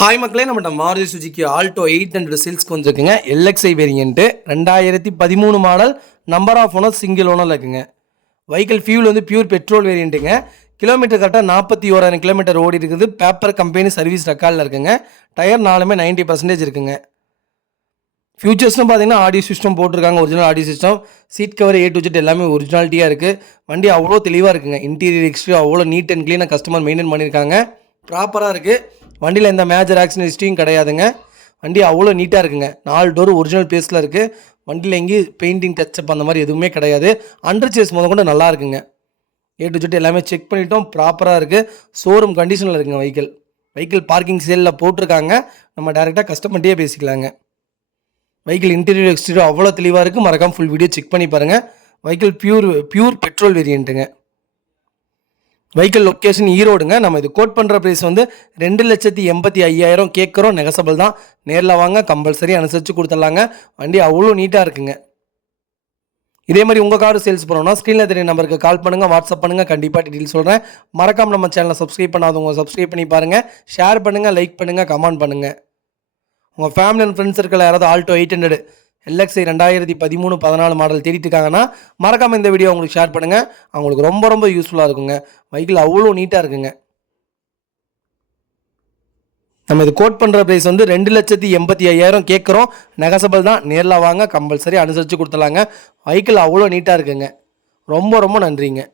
Hi மக்களே, நம்மகிட்ட Maruti Suzuki Alto 800 சேல்ஸ்க்கு வந்துருக்குங்க. LXI variant 2013 model, number of owner single ஓனரில் இருக்குங்க. வெஹிக்கிள் ஃபியூல் வந்து பியூர் பெட்ரோல் வேரியண்ட்டுங்க. கிலோமீட்டர் கரெக்டாக 41,000 கிலோமீட்டர் ஓடி இருக்குது. பேப்பர் கம்பெனி சர்வீஸ் ரெக்கார்டில் இருக்குங்க. டயர் நாலுமே 90% இருக்குங்க. ஃபியூச்சர்ஸ்னு பார்த்தீங்கன்னா ஆடியோ சிஸ்டம் போட்டிருக்காங்க, original audio system. Seat cover A to Z எல்லாமே ஒரிஜினாலிட்டியாக இருக்குது. வண்டி அவ்வளோ தெளிவாக இருக்குங்க. இன்டீரியர் எக்ஸ்டீரியர் அவ்வளோ நீட் அண்ட் க்ளீனாக கஸ்டமர் மெயின்டைன் பண்ணியிருக்காங்க. ப்ராப்பராக இருக்குது. வண்டியில் எந்த மேஜர் ஆக்சிடென்ட் ஹிஸ்ட்ரியும் கிடையாதுங்க. வண்டி அவ்வளோ நீட்டாக இருக்குங்க. 4 டோர் ஒரிஜினல் பேஸில் இருக்குது. வண்டியில் எங்கேயும் பெயிண்டிங் டச்சப் அந்த மாதிரி எதுவுமே கிடையாது. அண்டர் சேஸ் முதல் நல்லா இருக்குங்க. A to Z எல்லாமே செக் பண்ணிட்டோம், ப்ராப்பராக இருக்குது. ஷோரூம் கண்டிஷனில் இருக்குங்க. வெஹிக்கிள் பார்க்கிங் சேலில் போட்டிருக்காங்க. நம்ம டேரெக்டாக கஸ்டமர்கிட்டே பேசிக்கலாங்க. வெஹிக்கிள் இன்டீரியர் எக்ஸ்டீரியர் அவ்வளோ தெளிவாக இருக்குது. மறக்காமல் ஃபுல் வீடியோ செக் பண்ணி பாருங்கள். வெஹிக்கிள் பியூர் பெட்ரோல் வேரியண்ட்டுங்க. வெஹிக்கிள் லொக்கேஷன் ஈரோடுங்க. நம்ம இது கோட் பண்ணுற ப்ரைஸ் வந்து 2,85,000 கேட்குறோம். நெகசபிள் தான். நேரில் வாங்க, கம்பல்சரி அனுசரித்து கொடுத்துடலாங்க. வண்டி அவ்வளோ நீட்டாக இருக்குங்க. இதே மாதிரி உங்கள் கார் சேல்ஸ் பண்ணணும்னா ஸ்க்ரீனில் தெரிய நம்பருக்கு கால் பண்ணுங்கள், வாட்ஸ்அப் பண்ணுங்கள். கண்டிப்பாக டீட்டெயில் சொல்கிறேன். மறக்காமல் நம்ம சேனலை சப்ஸ்கிரைப் பண்ணாதவங்க சப்ஸ்கிரைப் பண்ணி பாருங்கள். ஷேர் பண்ணுங்கள், லைக் பண்ணுங்கள், கமெண்ட் பண்ணுங்கள். உங்கள் ஃபேமிலி அண்ட் ஃப்ரெண்ட்ஸ் சர்க்கிள் யாராவது ஆல்டோ 800 எல்எக்ஸ்ஐ 2013-14 மாடல் தேடிட்டு இருக்காங்கன்னா மறக்காமல் இந்த வீடியோ உங்களுக்கு ஷேர் பண்ணுங்கள். அவங்களுக்கு ரொம்ப யூஸ்ஃபுல்லாக இருக்குங்க. வெஹிக்கிள் அவ்வளோ நீட்டாக இருக்குங்க. நம்ம இது கோட் பண்ணுற ப்ரைஸ் வந்து 2,85,000 கேட்குறோம். நெகசபிள் தான். நேரில் வாங்க, கம்பல்சரி அனுசரித்து கொடுத்துலாங்க. வெஹிக்கிள் அவ்வளோ நீட்டாக இருக்குங்க. ரொம்ப நன்றிங்க.